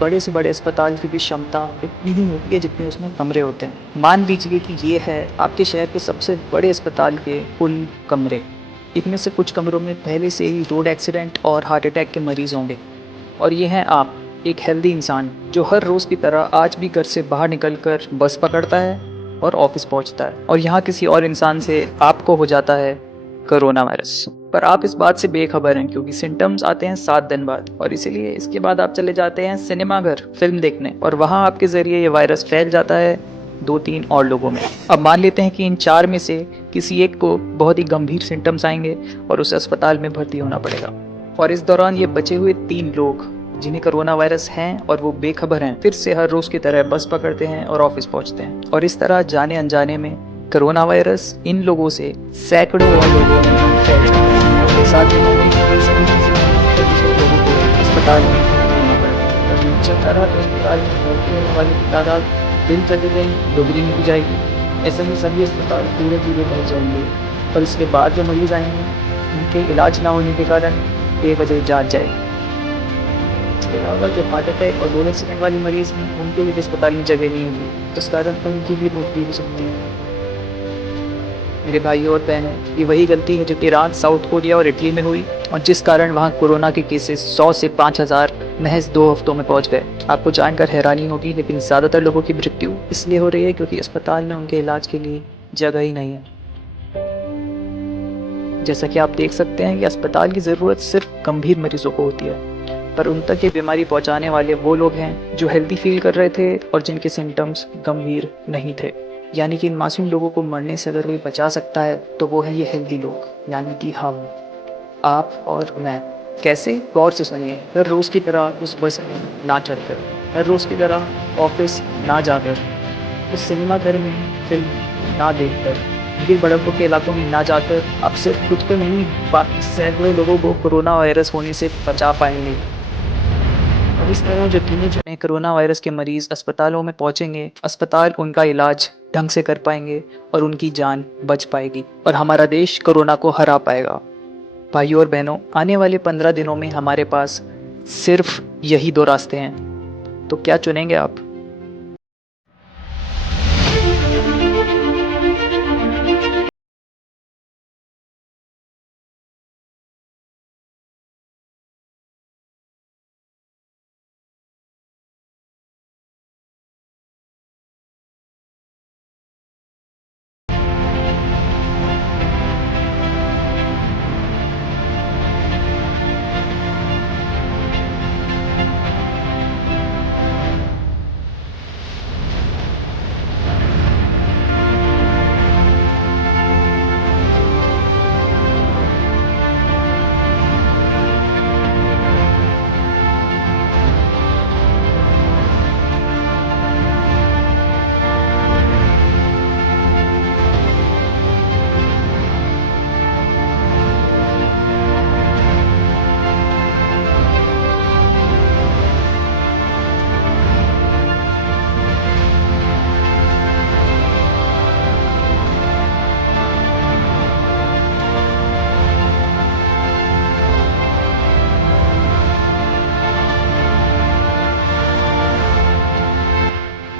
बड़े से बड़े अस्पताल की भी क्षमता इतनी ही होती है जितने उसमें कमरे होते हैं। मान लीजिए कि ये है आपके शहर के सबसे बड़े अस्पताल के कुल कमरे। इनमें से कुछ कमरों में पहले से ही रोड एक्सीडेंट और हार्ट अटैक के मरीज होंगे, और ये हैं आप, एक हेल्दी इंसान जो हर रोज़ की तरह आज भी घर से बाहर निकलकर बस पकड़ता है और ऑफिस पहुंचता है, और यहाँ किसी और इंसान से आपको हो जाता है कोरोना वायरस। पर आप इस बात से बेखबर हैं क्योंकि सिम्टम्स आते हैं 7 दिन बाद, और इसीलिए इसके बाद आप चले जाते हैं सिनेमा घर फिल्म देखने, और वहाँ आपके ज़रिए ये वायरस फैल जाता है 2-3 और लोगों में। अब मान लेते हैं कि इन 4 में से किसी एक को बहुत ही गंभीर सिम्टम्स आएंगे और उसे अस्पताल में भर्ती होना पड़ेगा, और इस दौरान ये बचे हुए 3 लोग जिन्हें कोरोना वायरस हैं और वो बेखबर हैं, फिर से हर रोज़ की तरह बस पकड़ते हैं और ऑफिस पहुंचते हैं, और इस तरह जाने अनजाने में कोरोना वायरस इन लोगों से सैकड़ों और लोगों में फैल जाता है, और 7 दिनों में लोगों को अस्पताल में भर्ती होना पड़ता है। चलता रहा तो अस्पताल में भर्ती होने वालों की तादाद दिन प्रतिदिन दोगुनी होती जाएगी। ऐसे में सभी अस्पताल पूरे पूरे भर जाएंगे, और इसके बाद जो मरीज आएंगे उनके इलाज ना होने के कारण बेवजह जान जाएगी। इसके अलावा जो हार्ट अटैक और रोड एक्सीडेंट वाले मरीज हैं उनके लिए अस्पताल में जगह नहीं होगी, इस कारण उनकी भी मौत भी हो सकती है। मेरे भाइयों और बहनों, ये वही गलती है जो ईरान, साउथ कोरिया और इटली में हुई, और जिस कारण वहाँ कोरोना के केसेस 100 से 5000 महज 2 हफ्तों में पहुँच गए। आपको जानकर हैरानी होगी, लेकिन ज़्यादातर लोगों की मृत्यु इसलिए हो रही है क्योंकि अस्पताल में उनके इलाज के लिए जगह ही नहीं है। जैसा कि आप देख सकते हैं कि अस्पताल की ज़रूरत सिर्फ गंभीर मरीजों को होती है, पर उन तक ये बीमारी पहुंचाने वाले वो लोग हैं जो हेल्दी फील कर रहे थे और जिनके सिम्टम्स गंभीर नहीं थे। यानी कि इन मासूम लोगों को मरने से अगर कोई बचा सकता है तो वो है ये हेल्दी लोग, यानी कि हम, आप और मैं। कैसे? गौर से सुनिए। हर रोज़ की तरह उस बस में ना चढ़कर, हर रोज़ की तरह ऑफिस ना जाकर, उस सिनेमा घर में फिल्म ना देखकर, भीड़ भड़कों के इलाकों में ना जाकर आप सिर्फ खुद को नहीं, बाकी सैकड़ों लोगों को कोरोना वायरस होने से बचा पाएंगे। और इस तरह जो गिने-चुने कोरोना वायरस के मरीज अस्पतालों में पहुंचेंगे, अस्पताल उनका इलाज ढंग से कर पाएंगे और उनकी जान बच पाएगी, और हमारा देश कोरोना को हरा पाएगा। भाइयों और बहनों, आने वाले 15 दिनों में हमारे पास सिर्फ यही 2 रास्ते हैं, तो क्या चुनेंगे आप?